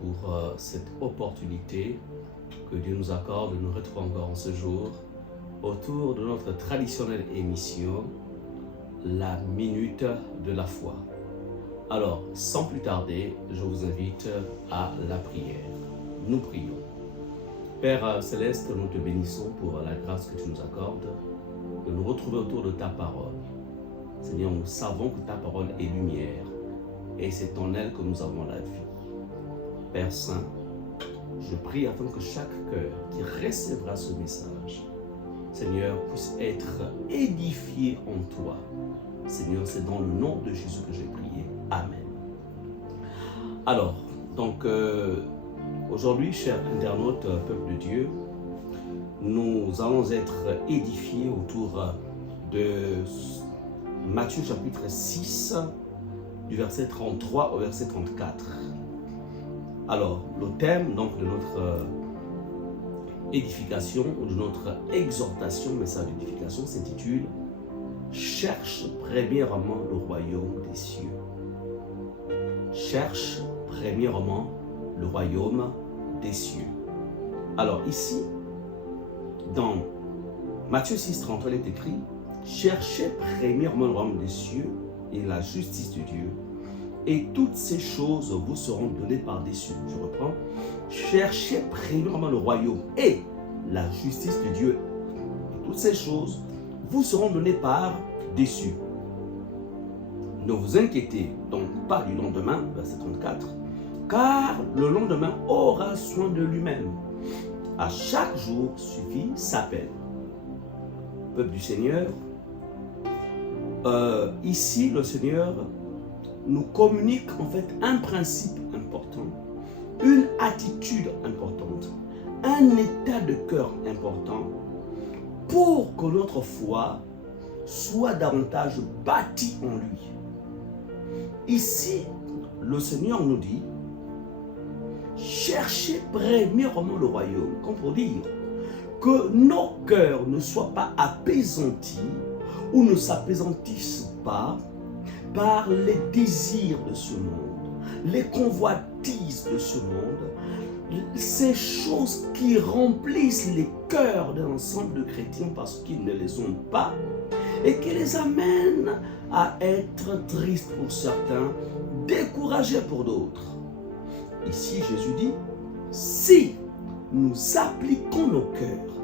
pour cette opportunité que Dieu nous accorde de nous retrouver encore en ce jour autour de notre traditionnelle émission, la Minute de la Foi. Alors, sans plus tarder, je vous invite à la prière. Nous prions. Père Céleste, nous te bénissons pour la grâce que tu nous accordes de nous retrouver autour de ta parole. Seigneur, nous savons que ta parole est lumière et c'est en elle que nous avons la vie. Père Saint, je prie afin que chaque cœur qui recevra ce message, Seigneur, puisse être édifié en toi. Seigneur, c'est dans le nom de Jésus que j'ai prié. Amen. Alors, donc, aujourd'hui, chers internautes, peuple de Dieu, nous allons être édifiés autour de Matthieu chapitre 6, du verset 33 au verset 34. Alors, le thème donc, de notre édification, ou de notre exhortation, message d'édification, s'intitule « Cherche premièrement le royaume des cieux ». Cherche premièrement le royaume des cieux. Alors ici, dans Matthieu 6, 33, il est écrit « Cherchez premièrement le royaume des cieux et la justice de Dieu, et toutes ces choses vous seront données par-dessus. » Je reprends. « Cherchez premièrement le royaume et la justice de Dieu, et toutes ces choses vous seront données par-dessus. » Ne vous inquiétez donc pas du lendemain, verset 34, car le lendemain aura soin de lui-même. À chaque jour suffit sa peine. Peuple du Seigneur, ici le Seigneur nous communique en fait un principe important, une attitude importante, un état de cœur important pour que notre foi soit davantage bâtie en lui. Ici, le Seigneur nous dit, cherchez premièrement le royaume, comme pour dire que nos cœurs ne soient pas apaisantis ou ne s'apaisantissent pas par les désirs de ce monde, les convoitises de ce monde, ces choses qui remplissent les cœurs d'un ensemble de chrétiens parce qu'ils ne les ont pas et qui les amènent à être tristes pour certains, découragés pour d'autres. Ici, Jésus dit, si nous appliquons nos cœurs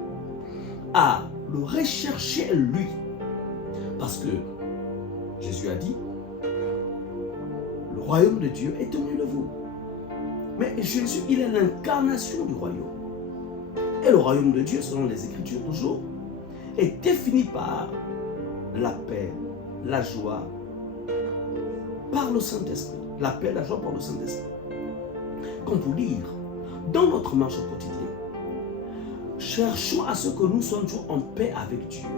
à le rechercher lui, parce que Jésus a dit, le royaume de Dieu est tenu de vous. Mais Jésus, il est l'incarnation du royaume. Et le royaume de Dieu, selon les Écritures toujours, est défini par la paix, la joie, par le Saint-Esprit. La paix, la joie par le Saint-Esprit. Comme pour dire, dans notre marche quotidienne, cherchons à ce que nous soyons toujours en paix avec Dieu.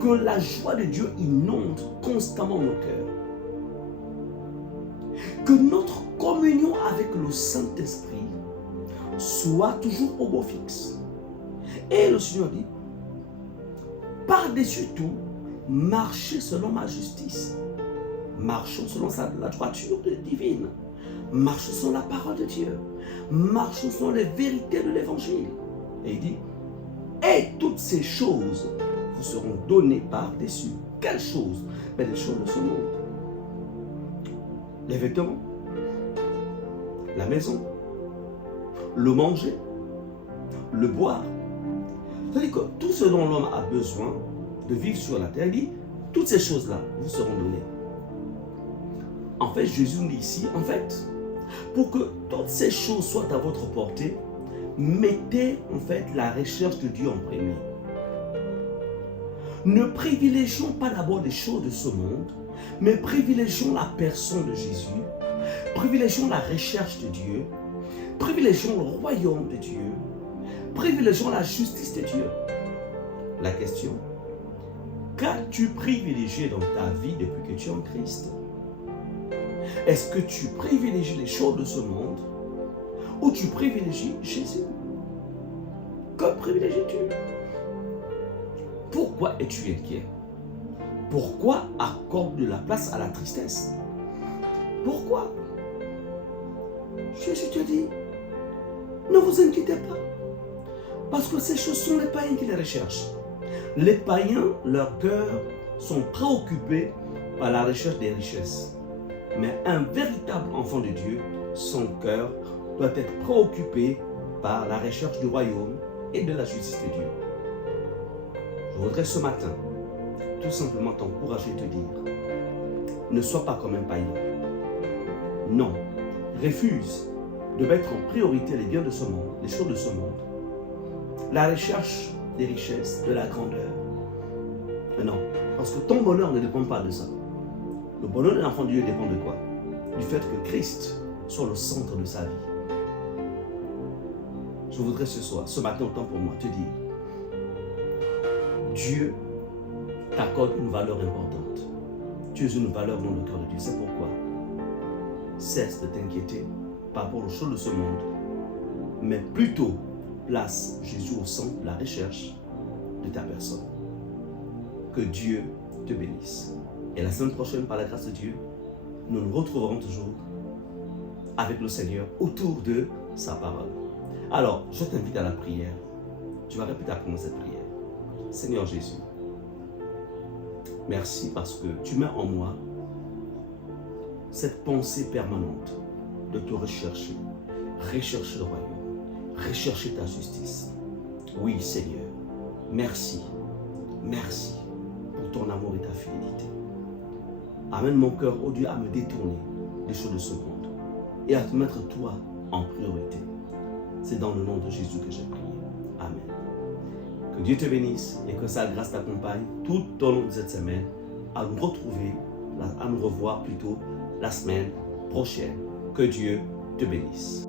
Que la joie de Dieu inonde constamment nos cœurs. Que notre communion avec le Saint-Esprit soit toujours au beau fixe. Et le Seigneur dit, par-dessus tout, marchez selon ma justice. Marchons selon la droiture divine. Marchons selon la parole de Dieu. Marchons selon les vérités de l'Évangile. Et il dit, et toutes ces choses vous seront données par-dessus. Quelles choses? Les choses de ce monde. Les vêtements, la maison, le manger, le boire. C'est-à-dire que tout ce dont l'homme a besoin de vivre sur la terre, il dit, toutes ces choses-là vous seront données. En fait, Jésus nous dit ici, en fait, pour que toutes ces choses soient à votre portée, mettez en fait la recherche de Dieu en premier. Ne privilégions pas d'abord les choses de ce monde, mais privilégions la personne de Jésus, privilégions la recherche de Dieu, privilégions le royaume de Dieu, privilégions la justice de Dieu. La question, qu'as-tu privilégié dans ta vie depuis que tu es en Christ? Est-ce que tu privilégies les choses de ce monde ou tu privilégies Jésus? Que privilégies-tu? Pourquoi es-tu inquiet? Pourquoi accordes de la place à la tristesse? Pourquoi? Jésus te dit, ne vous inquiétez pas. Parce que ces choses sont les païens qui les recherchent. Les païens, leurs cœurs sont préoccupés par la recherche des richesses. Mais un véritable enfant de Dieu, son cœur doit être préoccupé par la recherche du royaume et de la justice de Dieu. Je voudrais ce matin tout simplement t'encourager et te dire, ne sois pas comme un païen. Non, refuse de mettre en priorité les biens de ce monde, les choses de ce monde, la recherche des richesses, de la grandeur. Non, parce que ton bonheur ne dépend pas de ça. Le bonheur de l'enfant de Dieu dépend de quoi? Du fait que Christ soit le centre de sa vie. Je voudrais ce matin, autant pour moi, te dire, Dieu t'accorde une valeur importante. Tu es une valeur dans le cœur de Dieu. C'est pourquoi cesse de t'inquiéter par rapport aux choses de ce monde, mais plutôt place Jésus au centre de la recherche de ta personne. Que Dieu te bénisse. Et la semaine prochaine, par la grâce de Dieu, nous nous retrouverons toujours avec le Seigneur autour de sa parole. Alors, je t'invite à la prière. Tu vas répéter après moi cette prière. Seigneur Jésus, merci parce que tu mets en moi cette pensée permanente de te rechercher le royaume, rechercher ta justice. Oui, Seigneur, merci pour ton amour et ta fidélité. Amène mon cœur, oh Dieu, à me détourner des choses de ce monde et à te mettre toi en priorité. C'est dans le nom de Jésus que j'ai prié. Amen. Que Dieu te bénisse et que sa grâce t'accompagne tout au long de cette semaine à nous retrouver, à nous revoir plutôt la semaine prochaine. Que Dieu te bénisse.